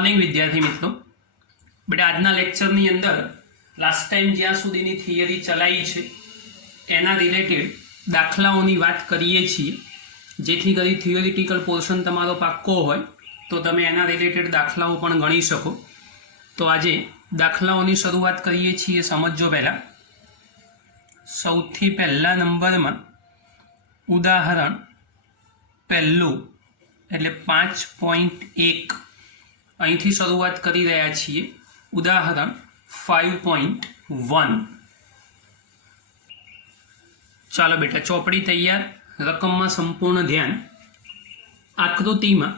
Morning विद्यार्थी मित्रों। बेटा आजना लेक्चरनी अंदर लास्ट टाइम ज्यां सुधीनी थियरी चलाई छे एना रिलेटेड दाखलाओनी वात करीए छीए, जेथी करी थियोरिटिकल पोर्शन तमारो पाक्को होय तो तमे एना रिलेटेड दाखलाओ पण गणी शको। तो आजे दाखलाओनी शरूआत करीए छीए। समझो पहला सौथी पहला नंबर में उदाहरण पहलू एटले 5.1 અહીંથી શરૂઆત કરી રહ્યા છીએ। ઉદાહરણ 5.1। ચાલો બેટા ચોપડી તૈયાર, રકમમાં સંપૂર્ણ ध्यान। આકૃતિમાં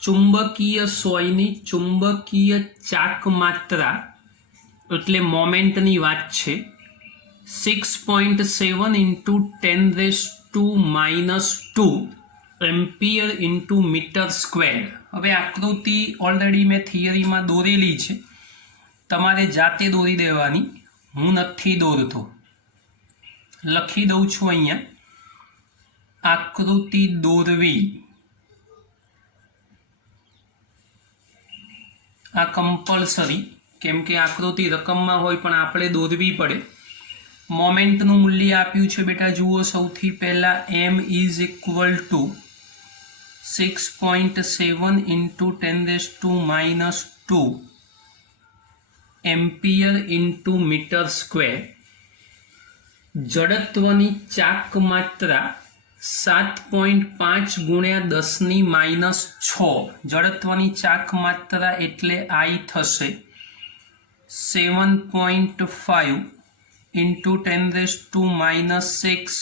ચુંબકીય સોયની ચુંબકીય ચાક માત્રા એટલે મોમેન્ટની વાત છે। 6.7 into 10⁻² ampere into metre square. हवे आकृति ऑलरेडी मैं थियरी में दोरेली है, तमारे जाते दोरी देवानी, हूँ नथी दोरतो। लखी दऊं छुं अहींया आकृति दोरवी आ कंपलसरी, केम के आकृति रकम में होय पण आपणे दोरवी पड़े। मोमेंटनुं मूल्य आप्युं छे बेटा, जुओ सौथी पहला m is equal to 6.7 into 10⁻² ampere into metre square. जड़त्वनी चाक मात्रा 7.5 गुण्या 10⁻6। जड़त्वनी चाक मात्रा एटले I थशे 7.5 into 10⁻6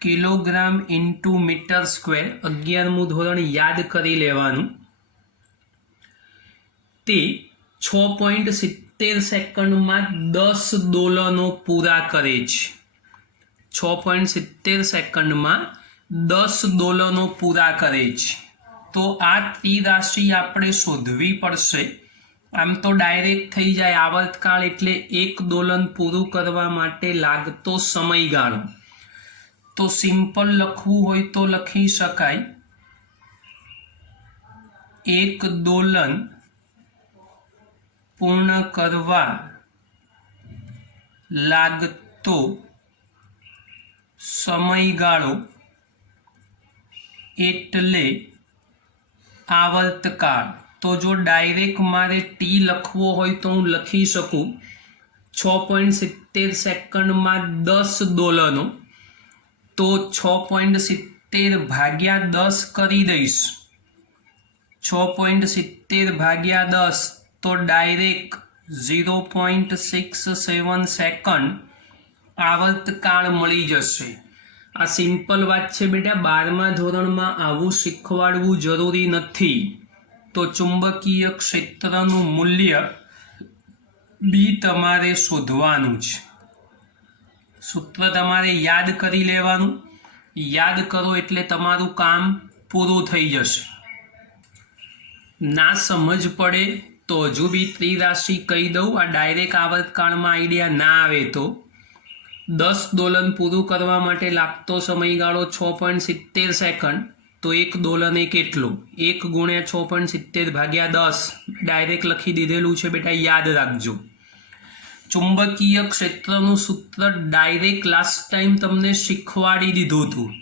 kilogram into metre square. 11मुं धोरण याद करी लेवानुं। ते 6.70 सेकंड में 10 दोलनों पूरा करे छे। 6.70 सेकंड में 10 दोलनों पूरा करे छे। तो आ त्रिराशि आपणे शोधवी पड़शे। आम तो डायरेक्ट थई जाय आवर्तकाल एटले एक दोलन पूरुं करवा माटे लागतो समयगाळो। तो सिंपल लखवू होय तो लखी शकाय एक दोलन पूर्ण करवा लागतो समयगाळो एटले आवर्तकाल। तो जो डायरेक्ट मारे टी लखवो होय तो हूँ लखी सकूँ 6.70 सेकंड में 10 दोलनों। तो 6.70 भाग्या 10 करी दईश। 6.70 भाग्या 10 तो डायरेक्ट 0.67 सेकंड आवर्तकाल मळी जशे। आ सिंपल बात छे बेटा, 12मा धोरणमां आवुं शीखवाडवुं जरूरी नथी। तो चुंबकीय क्षेत्रनुं मूल्य बी तमारे शोधवानुं छे। सूत्र तमारे याद करी लेवानुं। याद करो एटले तमारुं काम पूरुं थई जशे। ना समझ पड़े तो हजू बी त्रिराशि कही दऊं। आ डायरेक्ट आवर्तकाल में आइडिया ना आवे तो 10 दोलन पूरुं करवा माटे लागतो समयगाळो 6.70 सेकंड। तो एक दोलन एक एटलो 1 गुण्या 6.70 भाग्या 10 डायरेक्ट लखी दीधेलुं छे बेटा, याद राखजो। चुंबकीय क्षेत्रनुं सूत्र डायरेक्ट लास्ट टाइम तमने शीखवाड़ी दीधुं हतुं।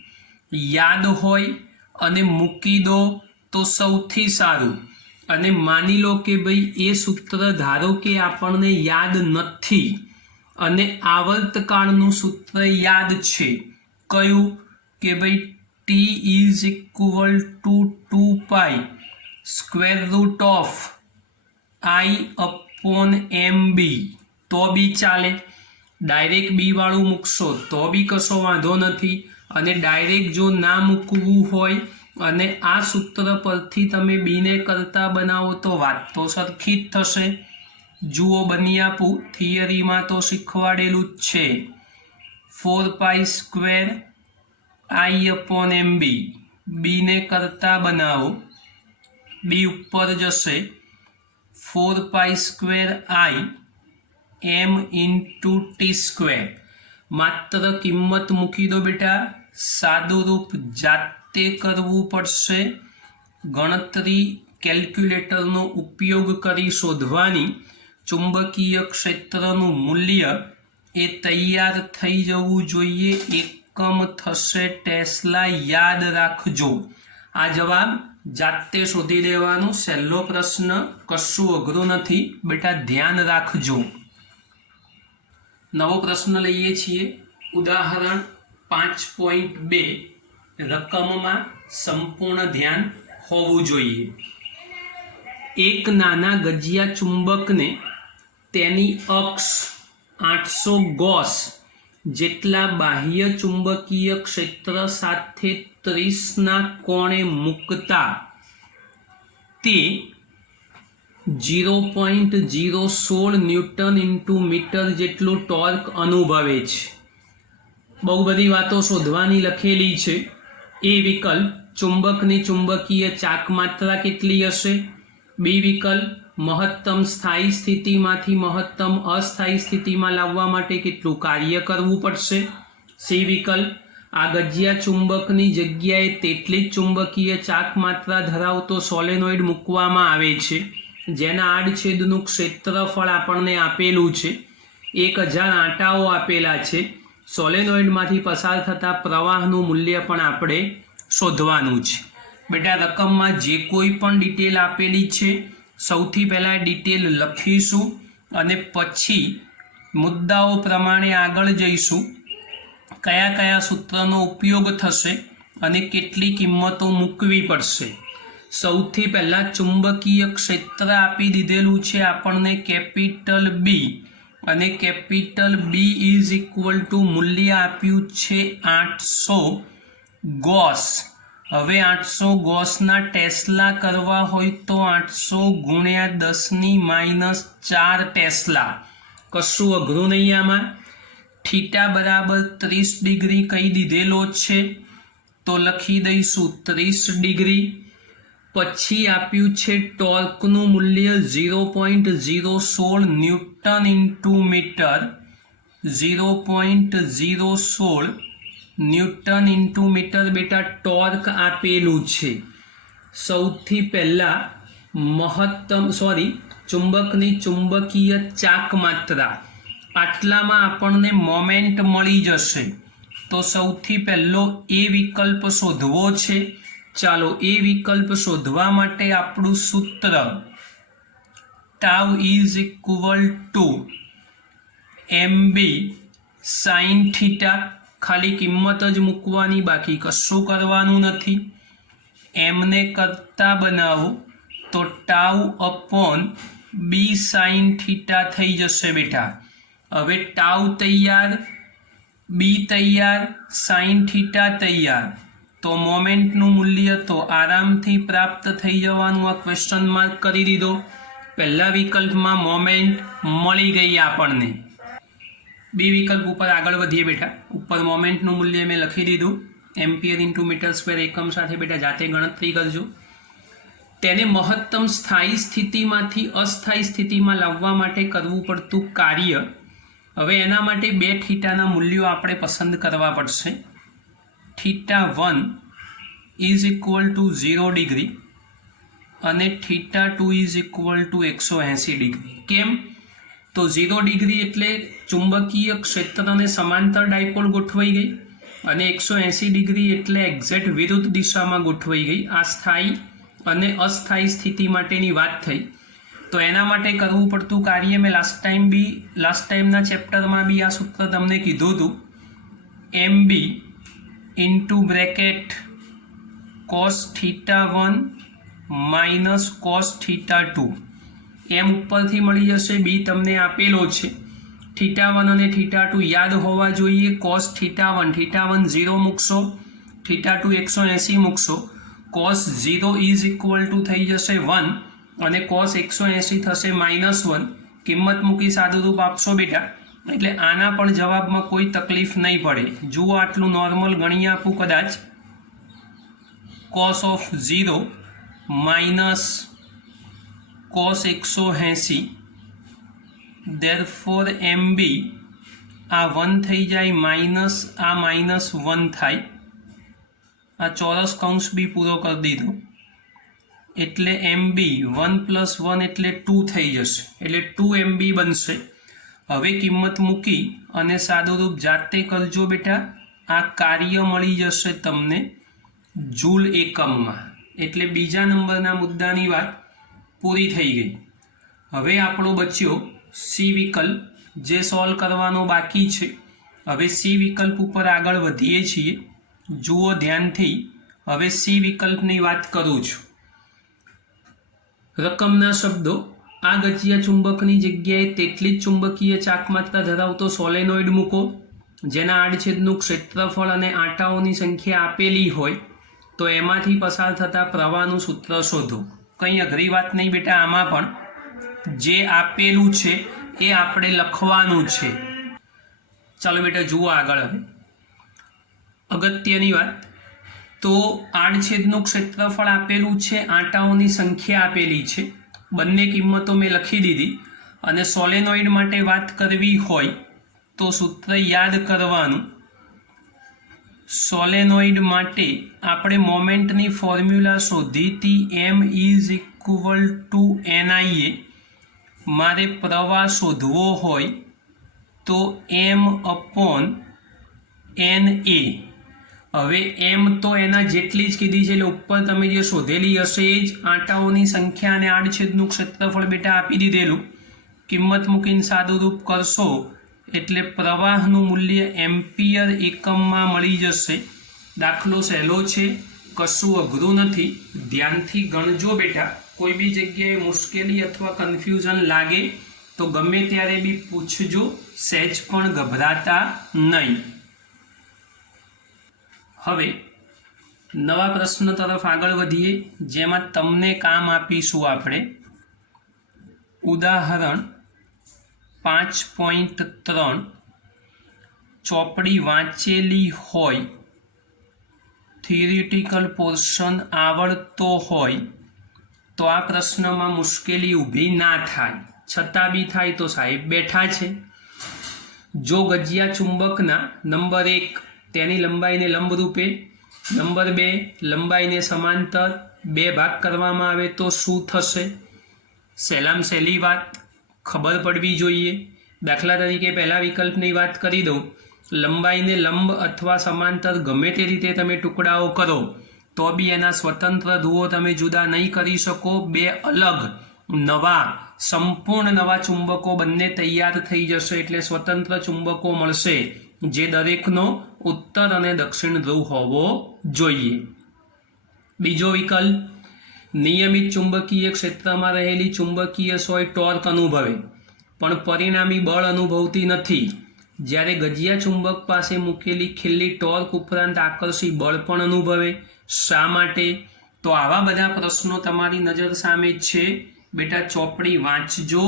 याद होय अने मूकी दो तो सौथी सारूं। अने मानी लो के भाई ए सूत्र धारो के आपणने याद नथी अने आवर्तकाळनुं सूत्र याद छे। कयुं के भाई T is equal to 2 pi square root of I upon MB। तो बी चाले। डायरेक्ट बी वाळुं मूकशो तो बी कशो वांधो नथी। अने डायरेक्ट जो ना मूकवुं होय अने आ सूत्र परथी तमे बी ने करता बनावो तो वात तो सरखी ज थशे। जुओ बनी आपू, थियरी में तो शीखवाडेलुं ज छे। 4 pi square I upon MB। B ने करता बनावो, बी उपर जशे 4 pi square I m into T square. मात्र किंमत मूकी दो बेटा, सादुरूप जाते करवू पड़शे। गणतरी કેલ્ક્યુલેટરનો ઉપયોગ કરી શોધવાની ચુંબકીય ક્ષેત્રનું મૂલ્ય એ તૈયાર થઈ જવું જોઈએ. એકમ થશે ટેસ્લા. યાદ રાખજો. આ જવાબ જાતે શોધી દેવાનું. સહેલો પ્રશ્ન, કશું અઘરું નથી બેટા, ધ્યાન રાખજો. નવો પ્રશ્ન લઈએ છીએ. ઉદાહરણ 5.2. રકમમાં સંપૂર્ણ ધ્યાન હોવું જોઈએ. એક નાના ગજિયા ચુંબકને તેની અક્ષ 800 ગોસ જેટલા બાહ્ય ચુંબકીય ક્ષેત્ર સાથે 30ના કોણે મૂકતા તે 0.016 ન્યૂટન ઇન્ટુ મીટર જેટલું ટોર્ક અનુભવે છે. બહુ બધી વાતો શોધવાની લખેલી છે. એ વિકલ્પ ચુંબકની ચુંબકીય ચાક માત્રા કેટલી હશે. બી વિકલ્પ મહત્તમ સ્થાયી સ્થિતિમાંથી મહત્તમ અસ્થાયી સ્થિતિમાં લાવવા માટે કેટલું કાર્ય કરવું પડશે. સી વિકલ્પ આ ગજિયા ચુંબકની જગ્યાએ તેટલી જ ચુંબકીય ચાક માત્રા ધરાવતો સોલેનોઇડ મૂકવામાં આવે છે જેના આડછેદનું ક્ષેત્રફળ આપણને આપેલું છે. 1000 આંટાઓ આપેલા છે. સોલેનોઇડમાંથી પસાર થતા પ્રવાહનું મૂલ્ય પણ આપણે શોધવાનું છે. બેટા રકમમાં જે કોઈ પણ ડિટેલ આપેલી છે સૌથી પહેલાં ડિટેલ લખીશું અને પછી મુદ્દાઓ પ્રમાણે આગળ જઈશું. કયા કયા સૂત્રનો ઉપયોગ થશે અને કેટલી કિંમતો મૂકવી પડશે. સૌથી પહેલાં ચુંબકીય ક્ષેત્ર આપી દીધેલું છે આપણને કેપિટલ બી, અને capital B is equal to મૂલ્ય આપ્યું છે 800 ગોસ. હવે 800 ગોસના ટેસ્લા કરવા હોય તો 800 ગુણ્યા 10⁻⁴ ટેસ્લા. કશું અઘરું નહીં આમાં. થીટા બરાબર 30 ડિગ્રી કહી દીધેલો છે તો લખી દઈશું 30 ડિગ્રી. પછી આપ્યું છે ટોર્કનું મૂલ્ય 0.016 newton into metre. 0.016 newton into metre બેટા ટોર્ક આપેલું છે. સૌથી પહેલાં ચુંબકની ચુંબકીય ચાક માત્રા આટલામાં આપણને મોમેન્ટ મળી જશે. તો સૌથી પહેલો એ વિકલ્પ શોધવો છે. ચાલો એ વિકલ્પ શોધવા માટે આપણું સૂત્ર tau is equal two mb sine theta. ખાલી કિંમત જ મૂકવાની, બાકી કશું કરવાનું નથી. એમને કરતા બનાવો તો ટાઉ અપોન બી સાઇન થીટા થઈ જશે બેટા. હવે ટાઉ તૈયાર, બી તૈયાર, સાઇન થીટા તૈયાર. તો મોમેન્ટનું મૂલ્ય તો આરામથી પ્રાપ્ત થઈ જવાનું. આ ક્વેશ્ચન માર્ક કરી દીધો. પહેલા વિકલ્પમાં મોમેન્ટ મળી ગઈ આપણને. બી વિકલ્પ ઉપર આગળ વધીએ બેટા. ઉપર મોમેન્ટનું મૂલ્ય મેં લખી દીધું એમ્પિયર ઇન્ટુ મીટર સ્ક્વેર એકમ સાથે. બેટા જાતે ગણતરી કરજો. તેને મહત્તમ સ્થાયી સ્થિતિમાંથી અસ્થાયી સ્થિતિમાં લાવવા માટે કરવું પડતું કાર્ય. હવે એના માટે બે થીટાના મૂલ્યો આપણે પસંદ કરવા પડશે. θ1 ઇઝ ઇક્વલ ટુ 0 ડિગ્રી અને θ2 ઇઝ ઇક્વલ ટુ 180 ડિગ્રી. કેમ? તો 0 ડિગ્રી એટલે ચુંબકીય ક્ષેત્રને સમાંતર ડાયપોલ ગોઠવાઈ ગઈ અને 180 ડિગ્રી એટલે એક્ઝેક્ટ વિરુદ્ધ દિશામાં ગોઠવાઈ ગઈ. આ સ્થાયી અને અસ્થાયી સ્થિતિ માટેની વાત થઈ. તો એના માટે કરવું પડતું કાર્ય મેં લાસ્ટ ટાઈમના ચેપ્ટરમાં બી આ સૂત્ર તમને કીધું હતું. mb into bracket cos θ1 minus cos θ2. એમ ઉપરથી મળી જશે, બી તમને આપેલો છે. θ1 અને θ2 યાદ હોવા જોઈએ. cos θ1 0 મૂકશો, θ2 180 મૂકશો. cos 0 ઇઝ ઇક્વલ ટુ થઈ જશે 1 અને cos 180 થશે -1. કિંમત મૂકી સાદુરૂપ આપશો બેટા, એટલે આના પણ જવાબમાં કોઈ તકલીફ નહીં પડે. જુઓ આટલું નોર્મલ ગણી આપું કદાચ. cos of 0 minus cos 180, therefore mb આ 1 થઈ જાય માઇનસ આ -1 થાય. આ ચોરસ કૌંસ બી પૂરો કરી દીધો. એટલે MB 1 + 1 એટલે 2 થઈ જશે, એટલે 2 MB બનશે. હવે કિંમત મૂકી અને સાદુરૂપ જાતે કરજો બેટા. આ કાર્ય મળી જશે તમને જૂલ એકમમાં. એટલે બીજા નંબરના મુદ્દાની વાત પૂરી થઈ ગઈ. હવે આપણો બચ્યો સી વિકલ્પ, જે સોલ્વ કરવાનો બાકી છે. હવે સી વિકલ્પ ઉપર આગળ વધીએ છીએ. જુઓ ધ્યાનથી. હવે સી વિકલ્પની વાત કરું છું. રકમના શબ્દો: આ ગચિયા ચુંબકની જગ્યાએ તેટલી જ ચુંબકીય ચાકમાત્રા ધરાવતો સોલેનોઇડ મૂકો જેના આડછેદનું ક્ષેત્રફળ અને આંટાઓની સંખ્યા આપેલી હોય તો એમાંથી પસાર થતા પ્રવાહનું સૂત્ર શોધો. કંઈ અઘરી વાત નહીં બેટા. આમાં પણ જે આપેલું છે એ આપણે લખવાનું છે. ચાલો બેટા જુઓ આગળ. હવે અગત્યની વાત, તો આડછેદનું ક્ષેત્રફળ આપેલું છે, આંટાઓની સંખ્યા આપેલી છે, બંને કિંમતો મેં લખી દીધી. અને સોલેનોઇડ માટે વાત કરવી હોય તો સૂત્ર યાદ કરવાનું. સોલેનોઇડ માટે આપણે મોમેન્ટની ફોર્મ્યુલા શોધી હતી, M = NIA. મારે પ્રવાહ શોધવો હોય તો M/NA. હવે M તો એના જેટલી જ કીધી છે, એટલે ઉપર તમે જે શોધેલી હશે એ જ. આંટાઓની સંખ્યા અને આડછેદનું ક્ષેત્રફળ બેટા આપી દીધેલું. કિંમત મૂકીને સાદુરૂપ કરશો એટલે પ્રવાહનું મૂલ્ય એમ્પિયર એકમમાં મળી જશે. દાખલો સહેલો છે, કશું અઘરું નથી. ધ્યાનથી ગણજો બેટા. કોઈ બી જગ્યાએ મુશ્કેલી અથવા કન્ફ્યુઝન લાગે તો ગમે ત્યારે બી પૂછજો, સહેજ પણ ગભરાતા નહીં. હવે નવા પ્રશ્ન તરફ આગળ વધીએ, જેમાં તમને કામ આપીશું આપણે. ઉદાહરણ 5.3 ચોપડી વાંચેલી હોય, થિયરિટિકલ પોર્શન આવડતો હોય તો આ પ્રશ્નમાં મુશ્કેલી ઊભી ના થાય. છતાં બી થાય તો સાહેબ બેઠા છે. જો ગજિયા ચુંબકના નંબર 1 તેની લંબાઈને લંબરૂપે, નંબર 2 લંબાઈને સમાંતર 2 ભાગ કરવામાં આવે તો શું થશે? સહેલામ સહેલી વાત ખબર પડવી જોઈએ. દાખલા તરીકે પહેલા વિકલ્પની વાત કરી દઉં. લંબાઈને લંબ અથવા સમાંતર ગમે તે રીતે તમે ટુકડાઓ કરો તો બી એના સ્વતંત્ર ધ્રુવો તમે જુદા નહીં કરી શકો. 2 અલગ નવા, સંપૂર્ણ નવા ચુંબકો બંને તૈયાર થઈ જશે. એટલે સ્વતંત્ર ચુંબકો મળશે, જે દરેકનો ઉત્તર અને દક્ષિણ ધ્રુવ હોવો જોઈએ. બીજો વિકલ્પ, નિયમિત ચુંબકીય ક્ષેત્રમાં રહેલી ચુંબકીય સોય ટોર્ક અનુભવે પણ પરિણામી બળ અનુભવતી નથી, જ્યારે ગજિયા ચુંબક પાસે મૂકેલી ખીલ્લી ટોર્ક ઉપરાંત આકર્ષી બળ પણ અનુભવે. શા માટે? તો આવા બધા પ્રશ્નો તમારી નજર સામે છે બેટા. ચોપડી વાંચજો,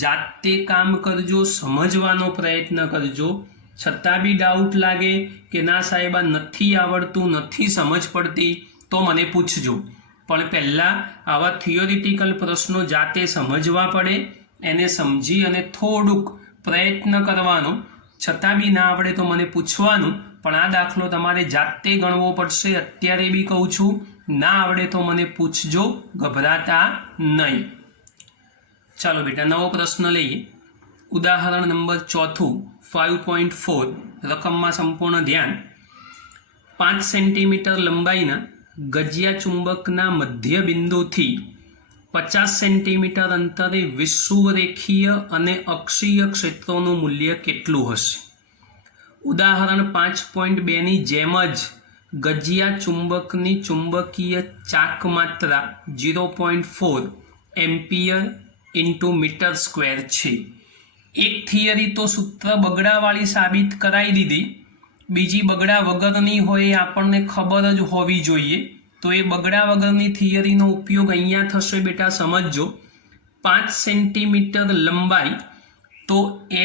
જાતે કામ કરજો, સમજવાનો પ્રયત્ન કરજો. છતાં બી ડાઉટ લાગે કે ના સાહેબ આ નથી આવડતું, નથી સમજ પડતી, તો મને પૂછજો. પણ પહેલાં આવા થિયોરિટિકલ પ્રશ્નો જાતે સમજવા પડે, એને સમજી અને થોડુંક પ્રયત્ન કરવાનો. છતાં બી ના આવડે તો મને પૂછવાનું. પણ આ દાખલો તમારે જાતે ગણવો પડશે. અત્યારે બી કહું છું, ના આવડે તો મને પૂછજો, ગભરાતા નહીં. ચાલો બેટા નવો પ્રશ્ન લઈએ. ઉદાહરણ નંબર 4 5.4. રકમમાં સંપૂર્ણ ધ્યાન. 5 સેન્ટીમીટર લંબાઈના ગજિયા ચુંબકના મધ્ય બિંદુથી 50 સેન્ટીમીટર અંતરે વિષુવરેખીય અને અક્ષીય ક્ષેત્રોનું મૂલ્ય કેટલું હશે? ઉદાહરણ 5.2ની જેમ જ ગજિયા ચુંબકની ચુંબકીય ચાકમાત્રા 0.4 એમ્પિયર × મીટર² છે. એક થિયરી તો સૂત્ર બગડાવાળી સાબિત કરાવી દીધી, બીજી બગડા વગરની હોય એ આપણને ખબર જ હોવી જોઈએ. તો એ બગડા વગરની થિયરીનો ઉપયોગ અહીંયા થશે બેટા. સમજજો. 5 સેન્ટીમીટર લંબાઈ તો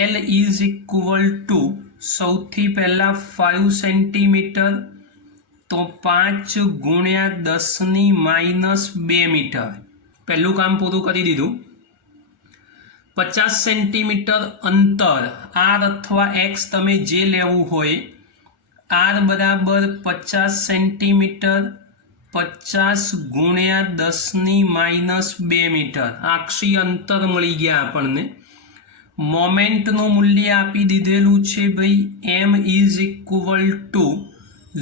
L = સૌથી પહેલાં 5 સેન્ટીમીટર તો 5 × 10⁻² મીટર. પહેલું કામ પૂરું કરી દીધું. 50 સેન્ટીમીટર અંતર, R અથવા X તમે જે લેવું હોય, R = 50 સેન્ટીમીટર 50 ગુણ્યા 10⁻2 મીટર આક્ષી અંતર મળી ગયા આપણને। મોમેન્ટનું મૂલ્ય આપી દીધેલું છે ભાઈ m is equal to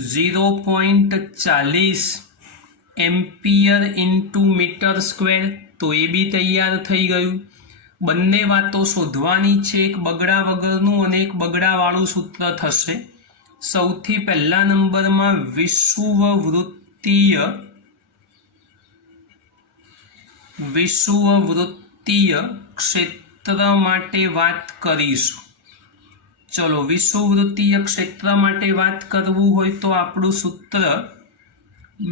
0.40 ampere into metre square, તો એ બી તૈયાર થઈ ગયું। બંને વાતો શોધવાની છે, એક બગડા વગરનું અને એક બગડાવાળું સૂત્ર થશે। સૌથી પહેલા નંબરમાં વિષુવવૃત્તીય ક્ષેત્ર માટે વાત કરીશું। ચલો, વિષુવવૃત્તીય ક્ષેત્ર માટે વાત કરવું હોય તો આપણું સૂત્ર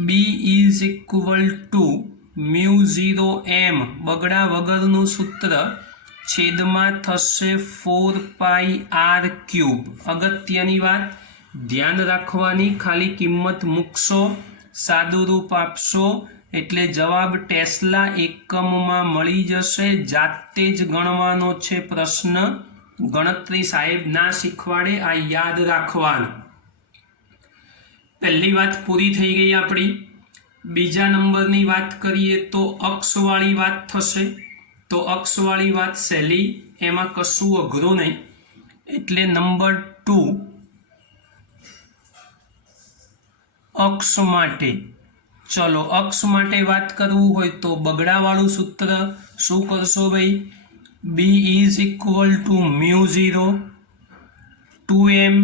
B is equal two μ0m, બગડા વગરનું સૂત્ર, છેદમાં થશે 4πr³। અગત્યની વાત ધ્યાન રાખવાની, ખાલી કિંમત મૂકશો, સાદુરૂપ આપશો એટલે જવાબ ટેસ્લા એકમમાં મળી જશે। જાતે જ ગણવાનો છે પ્રશ્ન, ગણતરી સાહેબ ના શીખવાડે, આ યાદ રાખવાનું। પહેલી વાત પૂરી થઈ ગઈ આપણી। બીજા નંબરની વાત કરીએ તો અક્ષવાળી વાત થશે। તો અક્ષવાળી વાત સહેલી, એમાં કશું અઘરું નહીં, એટલે નંબર 2 અક્ષ માટે। ચલો, અક્ષ માટે વાત કરવું હોય તો બગડાવાળું સૂત્ર શું કરશો ભાઈ? B is equal two μ0 2m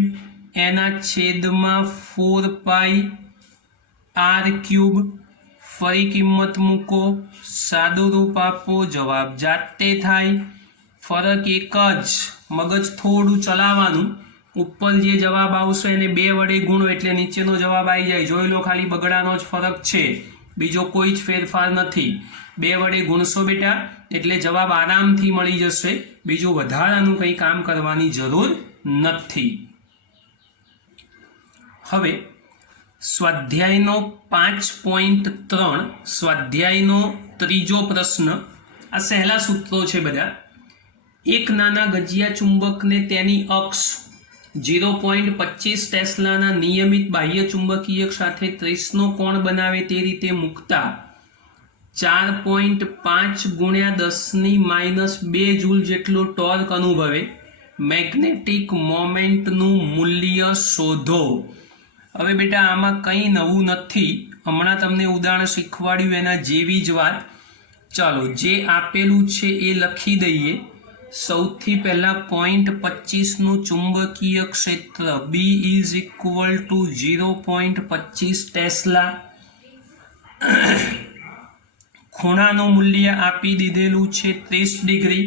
એના છેદમાં 4πr³। ફરી કિંમત મૂકો, સાદુરૂપ આપો, જવાબ જાતે થાય। ફરક એક જ, મગજ થોડું ચલાવવાનું, ઉપર જે જવાબ આવશે એને 2 વડે ગુણો એટલે નીચેનો જવાબ આવી જાય। જોઈ લો, ખાલી બગડાનો જ ફરક છે, બીજો કોઈ જ ફેરફાર નથી। 2 વડે ગુણશો બેટા એટલે જવાબ આરામથી મળી જશે, બીજું વધારાનું કંઈ કામ કરવાની જરૂર નથી। હવે સ્વાધ્યાયનો 5.3 સ્વાધ્યાયનો ત્રીજો પ્રશ્ન। આ સહેલા સૂત્રો છે બધા। એક નાના ગજિયા ચુંબકને તેની અક્ષ 0.25 ટેસ્લાના નિયમિત બાહ્ય ચુંબકીય સાથે 30નો કોણ બનાવે તે રીતે મૂકતા 4.5 ગુણ્યા 10⁻2 જૂલ જેટલો ટોર્ક અનુભવે મેગ્નેટિક મોમેન્ટનું મૂલ્ય શોધો। હવે બેટા આમાં કંઈ નવું નથી, હમણાં તમને ઉદાહરણ શીખવાડ્યું એના જેવી જ વાત। ચાલો, જે આપેલું છે એ લખી દઈએ। સૌથી પહેલા 0.25નું ચુંબકીય ક્ષેત્ર B is equal to 0.25 tesla. ખૂણાનું મૂલ્ય આપી દીધેલું છે 30 ડિગ્રી।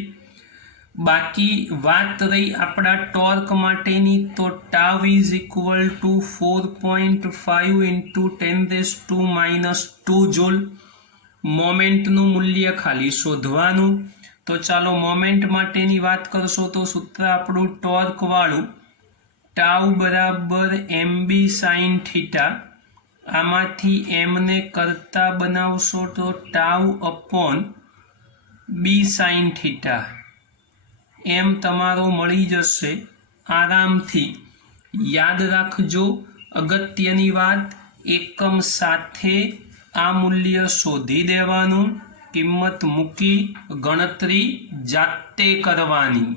બાકી વાત રહી આપણા ટોર્ક માટેની, તો tau is equal to 4.5 into 10⁻² joule. મોમેન્ટનું મૂલ્ય ખાલી શોધવાનું। તો ચાલો મોમેન્ટ માટેની વાત કરશો તો સૂત્ર આપણું ટોર્કવાળું, ટાઉ બરાબર mb સાઇન થીટા। આમાંથી એમને કરતા બનાવશો તો tau upon b sine theta, એમ તમારો મળી જશે આરામથી। યાદ રાખજો, અગત્યની વાત, એકમ સાથે આ મૂલ્ય શોધી દેવાનું, કિંમત મૂકી ગણતરી જાતે કરવાની।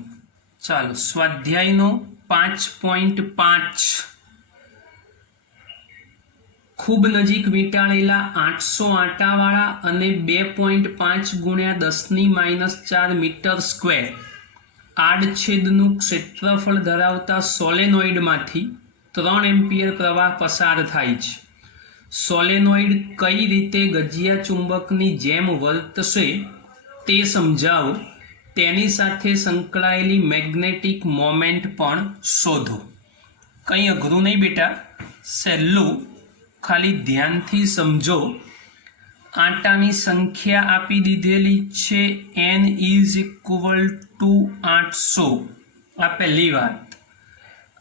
ચાલો, સ્વાધ્યાયનો 5.5 ખૂબ નજીક વીંટાળેલા 800 આંટાવાળા અને 2.5 ગુણ્યા 10⁻4 મીટર સ્ક્વેર આડછેદનું ક્ષેત્રફળ ધરાવતા સોલેનોઇડમાંથી 3 એમ્પિયર પ્રવાહ પસાર થાય છે। સોલેનોઇડ કઈ રીતે ગજિયા ચુંબકની જેમ વર્તશે તે સમજાવો, તેની સાથે સંકળાયેલી મેગ્નેટિક મોમેન્ટ પણ શોધો। કંઈ અઘરું નહીં બેટા, સહેલું, ખાલી ધ્યાનથી સમજો। આંટાની સંખ્યા આપી દીધેલી છે n ઇઝ ઇક્વલ ટુ 800, આ પહેલી વાત।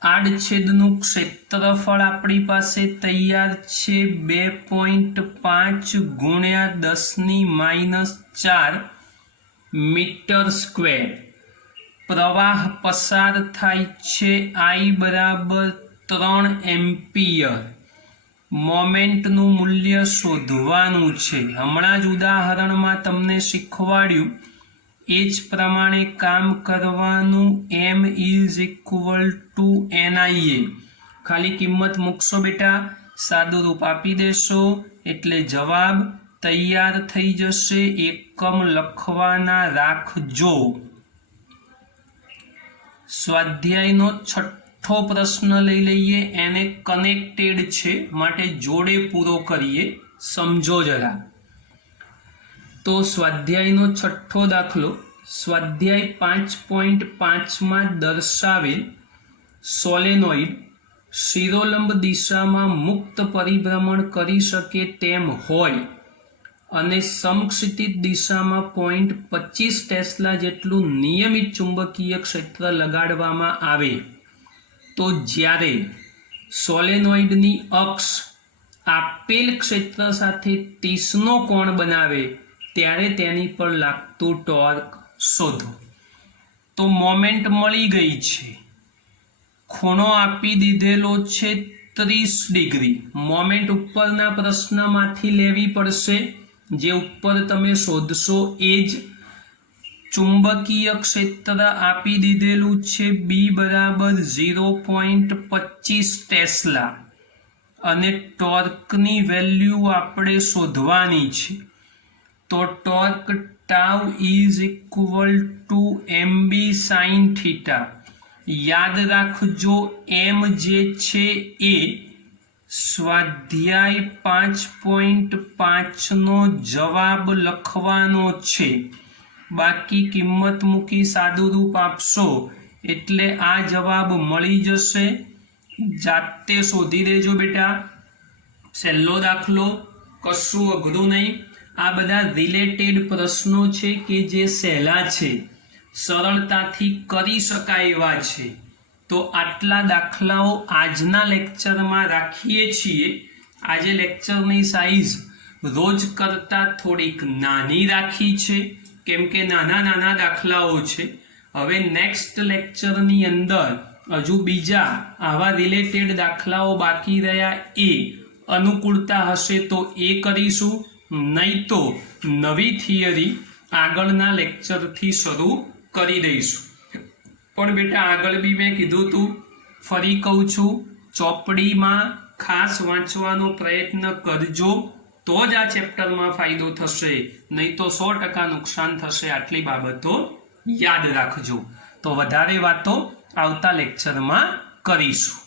આડછેદનું ક્ષેત્રફળ આપણી પાસે તૈયાર છે 2.5 ગુણ્યા 10⁻4 મીટર સ્ક્વેર। પ્રવાહ પસાર થાય છે I બરાબર 3 એમ્પિયર। મોમેન્ટનું મૂલ્ય શોધવાનું છે. હમણાં જ ઉદાહરણમાં તમને શીખવાડ્યું એ જ પ્રમાણે કામ કરવાનું. m = NIA. ખાલી કિંમત મૂકશો બેટા, સાદું રૂપ આપી દેશો એટલે જવાબ તૈયાર થઈ જશે. એકમ લખવાના રાખજો. સ્વાધ્યાયનો છઠ્ઠો પ્રશ્ન લઈ લઈએ. એને કનેક્ટેડ છે માટે જોડે પૂરો કરીએ. સમજો જરા. તો સ્વાધ્યાયનો છઠ્ઠો દાખલો સ્વાધ્યાય 5.5માં દર્શાવેલ સોલેનોઇડ શિરોલંબ દિશામાં મુક્ત પરિભ્રમણ કરી શકે તેમ હોય અને સમક્ષિતિજ દિશામાં 0.25 ટેસ્લા જેટલું નિયમિત ચુંબકીય ક્ષેત્ર લગાડવામાં આવે તો જ્યારે સોલેનોઇડની અક્ષ આપેલ ક્ષેત્ર સાથે 30નો કોણ બનાવે ત્યારે તેની પર લાગતું ટોર્ક શોધો. તો મોમેન્ટ મળી ગઈ છે. ખૂણો આપી દીધેલો છે 30 ડિગ્રી. મોમેન્ટ ઉપરના પ્રશ્નમાંથી લેવી પડશે. જે ઉપર તમે શોધશો એ જ. ચુંબકીય ક્ષેત્ર આપી દીધેલું છે B = 0.25 ટેસ્લા અને ટોર્કની વેલ્યુ આપણે શોધવાની છે. તો ટોર્ક ટાઉ = mb sin θ. યાદ રાખજો m જે છે એ સ્વાધ્યાય 5.5નો જવાબ લખવાનો છે. બાકી કિંમત મૂકી સાદું રૂપ આપશો એટલે આ જવાબ મળી જશે. જાતે શોધી દેજો બેટા. છેલ્લો દાખલો કશું અઘરું નહીં. આ બધા રિલેટેડ પ્રશ્નો છે કે જે સહેલા છે, સરળતાથી કરી શકાય એવા છે. તો આટલા દાખલાઓ આજના લેક્ચરમાં રાખીએ છીએ. આજે લેક્ચરની સાઈઝ રોજ કરતાં થોડીક નાની રાખી છે કેમ કે નાના દાખલાઓ છે. હવે નેક્સ્ટ લેક્ચરની અંદર હજુ બીજા આવા રિલેટેડ દાખલાઓ બાકી રહ્યા એ અનુકૂળતા હશે તો એ કરીશું, નહીં તો નવી થિયરી આગળના લેક્ચરથી શરૂ કરી દઈશું. પણ બેટા આગળ બી મેં કીધું તું, ફરી કહું છું, ચોપડીમાં ખાસ વાંચવાનો પ્રયત્ન કરજો તો જ આ ચેપ્ટરમાં ફાયદો થશે, નહીં તો 100% નુકસાન થશે. આટલી બાબતો યાદ રાખજો. તો વધારે વાતો આવતા લેક્ચરમાં કરીશું.